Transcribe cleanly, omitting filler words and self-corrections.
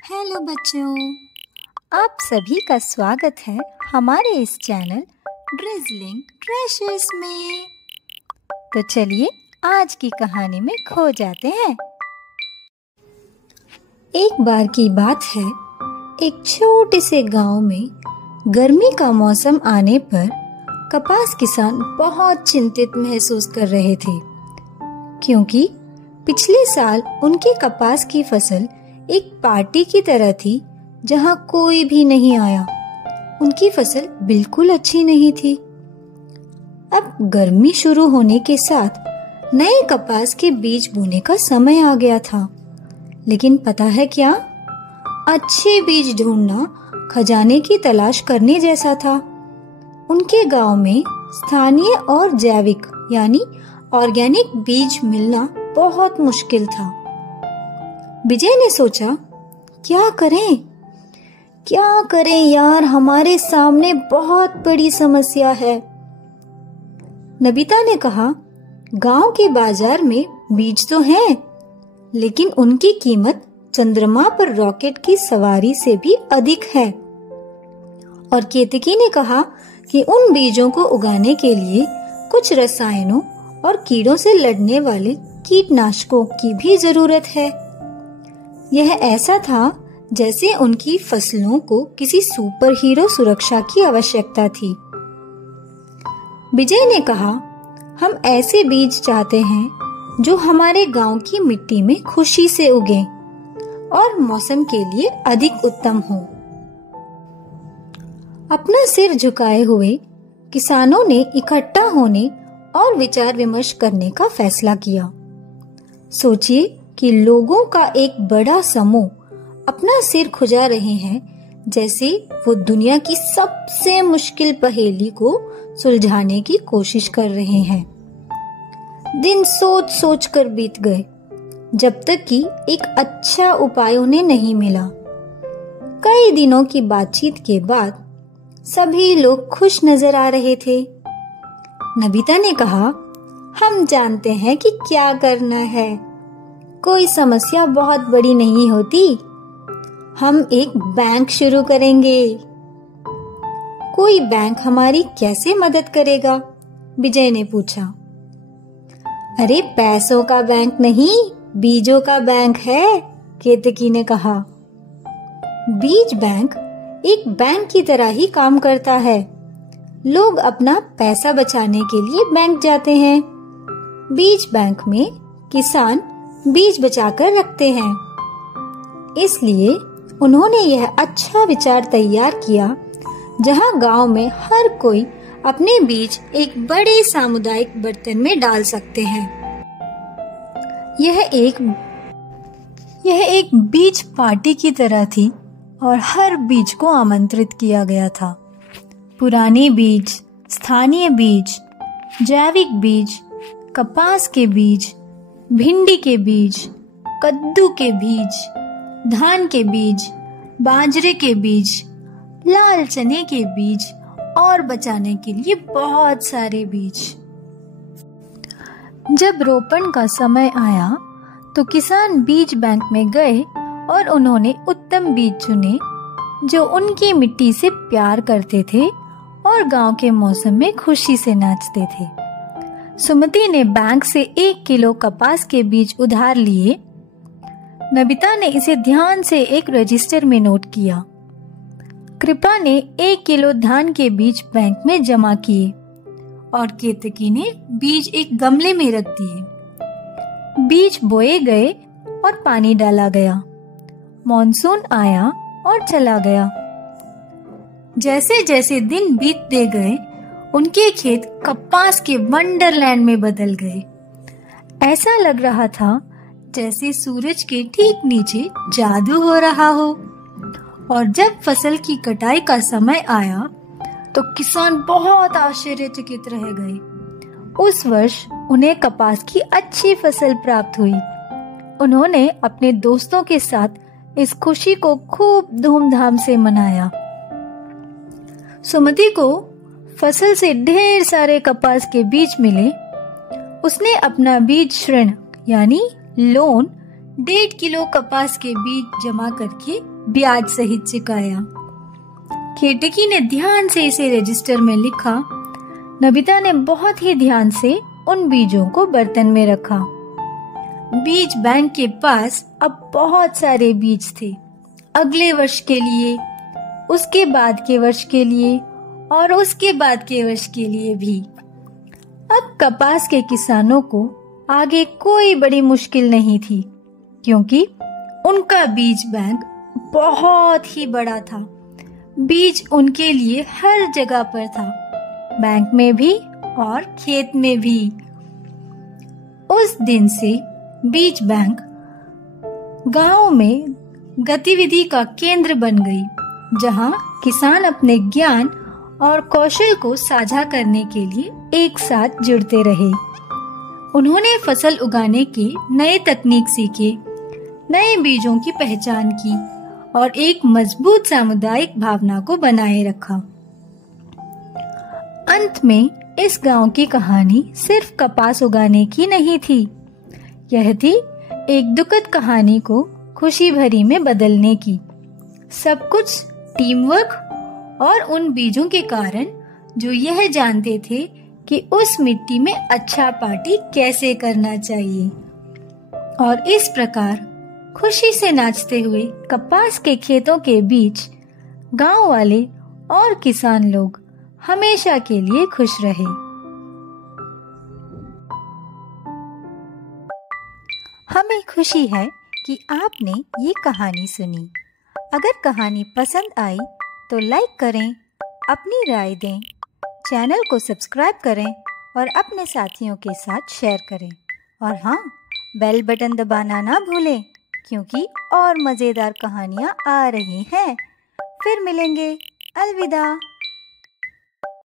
Hello बच्चों, आप सभी का स्वागत है हमारे इस चैनल ड्रिज़लिंग ट्रेशर्स में। तो चलिए आज की कहानी में खो जाते हैं। एक बार की बात है, एक छोटे से गांव में गर्मी का मौसम आने पर कपास किसान बहुत चिंतित महसूस कर रहे थे, क्योंकि पिछले साल उनकी कपास की फसल एक पार्टी की तरह थी जहां कोई भी नहीं आया। उनकी फसल बिल्कुल अच्छी नहीं थी। अब गर्मी शुरू होने के साथ नए कपास के बीज बोने का समय आ गया था। लेकिन पता है क्या? अच्छे बीज ढूंढना खजाने की तलाश करने जैसा था। उनके गांव में स्थानीय और जैविक यानी ऑर्गेनिक बीज मिलना बहुत मुश्किल था। विजय ने सोचा, क्या करें यार, हमारे सामने बहुत बड़ी समस्या है। नबिता ने कहा, गांव के बाजार में बीज तो हैं, लेकिन उनकी कीमत चंद्रमा पर रॉकेट की सवारी से भी अधिक है। और केतकी ने कहा कि उन बीजों को उगाने के लिए कुछ रसायनों और कीड़ों से लड़ने वाले कीटनाशकों की भी जरूरत है। यह ऐसा था जैसे उनकी फसलों को किसी सुपर हीरो सुरक्षा की आवश्यकता थी। विजय ने कहा, हम ऐसे बीज चाहते हैं जो हमारे गांव की मिट्टी में खुशी से उगें और मौसम के लिए अधिक उत्तम हो। अपना सिर झुकाए हुए किसानों ने इकट्ठा होने और विचार विमर्श करने का फैसला किया। सोचिए कि लोगों का एक बड़ा समूह अपना सिर खुजा रहे हैं जैसे वो दुनिया की सबसे मुश्किल पहेली को सुलझाने की कोशिश कर रहे हैं। दिन सोच सोच कर बीत गए, जब तक कि एक अच्छा उपाय उन्हें नहीं मिला। कई दिनों की बातचीत के बाद सभी लोग खुश नजर आ रहे थे। नबिता ने कहा, हम जानते हैं कि क्या करना है। कोई समस्या बहुत बड़ी नहीं होती। हम एक बैंक शुरू करेंगे। कोई बैंक हमारी कैसे मदद करेगा? विजय ने पूछा। अरे पैसों का बैंक नहीं, बीजों का बैंक है, केतकी ने कहा। बीज बैंक एक बैंक की तरह ही काम करता है। लोग अपना पैसा बचाने के लिए बैंक जाते हैं। बीज बैंक में किसान बीज बचाकर रखते हैं। इसलिए उन्होंने यह अच्छा विचार तैयार किया, जहां गांव में हर कोई अपने बीज एक बड़े सामुदायिक बर्तन में डाल सकते हैं। यह एक बीज पार्टी की तरह थी और हर बीज को आमंत्रित किया गया था। पुराने बीज, स्थानीय बीज, जैविक बीज, कपास के बीज, भिंडी के बीज, कद्दू के बीज, धान के बीज, बाजरे के बीज, लाल चने के बीज और बचाने के लिए बहुत सारे बीज। जब रोपण का समय आया तो किसान बीज बैंक में गए और उन्होंने उत्तम बीज चुने जो उनकी मिट्टी से प्यार करते थे और गांव के मौसम में खुशी से नाचते थे। सुमति ने बैंक से 1 किलो कपास के बीज उधार लिए। नबिता ने इसे ध्यान से एक रजिस्टर में नोट किया। कृपा ने 1 किलो धान के बीज बैंक में जमा किए और केतकी ने बीज एक गमले में रख दिए। बीज बोए गए और पानी डाला गया। मॉनसून आया और चला गया। जैसे जैसे दिन बीतते गए, उनके खेत कपास के वंडरलैंड में बदल गए। ऐसा लग रहा था जैसे सूरज के ठीक नीचे जादू हो रहा हो। और जब फसल की कटाई का समय आया तो किसान बहुत आश्चर्यचकित रह गए। उस वर्ष उन्हें कपास की अच्छी फसल प्राप्त हुई। उन्होंने अपने दोस्तों के साथ इस खुशी को खूब धूमधाम से मनाया। सुमति को फसल से ढेर सारे कपास के बीज मिले। उसने अपना बीज ऋण यानी लोन 1.5 किलो कपास के बीज जमा करके ब्याज सहित चुकाया। केतकी ने ध्यान से इसे रजिस्टर में लिखा। नबिता ने बहुत ही ध्यान से उन बीजों को बर्तन में रखा। बीज बैंक के पास अब बहुत सारे बीज थे, अगले वर्ष के लिए, उसके बाद के वर्ष के लिए और उसके बाद के वर्ष के लिए भी। अब कपास के किसानों को आगे कोई बड़ी मुश्किल नहीं थी, क्योंकि उनका बीज बैंक बहुत ही बड़ा था। बीज उनके लिए हर जगह पर था, बैंक में भी और खेत में भी। उस दिन से बीज बैंक गांव में गतिविधि का केंद्र बन गई, जहां किसान अपने ज्ञान और कौशल को साझा करने के लिए एक साथ जुड़ते रहे। उन्होंने फसल उगाने के नए तकनीक सीखे, नए बीजों की पहचान की और एक मजबूत सामुदायिक भावना को बनाए रखा। अंत में इस गांव की कहानी सिर्फ कपास उगाने की नहीं थी, यह थी एक दुखद कहानी को खुशी भरी में बदलने की। सब कुछ टीम वर्क और उन बीजों के कारण जो यह जानते थे कि उस मिट्टी में अच्छा पार्टी कैसे करना चाहिए। और इस प्रकार खुशी से नाचते हुए कपास के खेतों के बीच गांव वाले और किसान लोग हमेशा के लिए खुश रहे। हमें खुशी है कि आपने ये कहानी सुनी। अगर कहानी पसंद आई तो लाइक करें, अपनी राय दें, चैनल को सब्सक्राइब करें और अपने साथियों के साथ शेयर करें। और हाँ, बेल बटन दबाना ना भूलें, क्योंकि और मज़ेदार कहानियाँ आ रही हैं। फिर मिलेंगे। अलविदा।